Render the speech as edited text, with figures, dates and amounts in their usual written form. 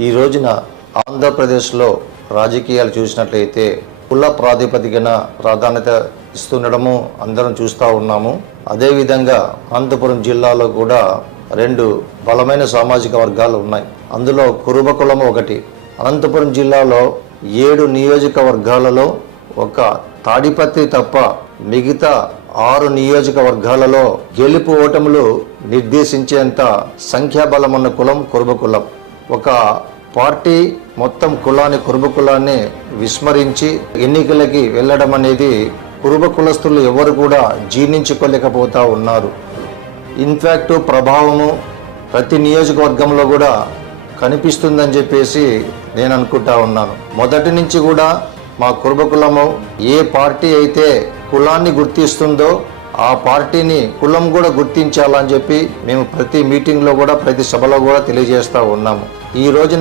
ఈ రోజున ఆంధ్రప్రదేశ్లో రాజకీయాలు చూసినట్లయితే కుల ప్రాతిపదికన ప్రాధాన్యత ఇస్తుండడము అందరం చూస్తూ ఉన్నాము. అదేవిధంగా అనంతపురం జిల్లాలో కూడా రెండు బలమైన సామాజిక వర్గాలు ఉన్నాయి. అందులో కురుబ కులము ఒకటి. అనంతపురం జిల్లాలో 7 నియోజకవర్గాలలో ఒక తాడిపత్రి తప్ప మిగతా 6 నియోజకవర్గాలలో గెలుపు ఓటములు నిర్దేశించేంత సంఖ్యాబలం ఉన్న కులం కురుబ కులం. ఒక పార్టీ మొత్తం కురుబ కులాన్ని విస్మరించి ఎన్నికలకి వెళ్ళడం అనేది కురుబ కులస్తులు ఎవరు కూడా జీర్ణించుకోలేకపోతా ఉన్నారు. ఇన్ఫ్యాక్ట్ ప్రభావము ప్రతి నియోజకవర్గంలో కూడా కనిపిస్తుందని చెప్పేసి నేను అనుకుంటా ఉన్నాను. మొదటి నుంచి కూడా మా కురుబ కులము ఏ పార్టీ అయితే కులాన్ని గుర్తిస్తుందో ఆ పార్టీని కులం కూడా గుర్తించాలని చెప్పి మేము ప్రతి మీటింగ్లో కూడా ప్రతి సభలో కూడా తెలియజేస్తూ ఉన్నాము. ఈ రోజున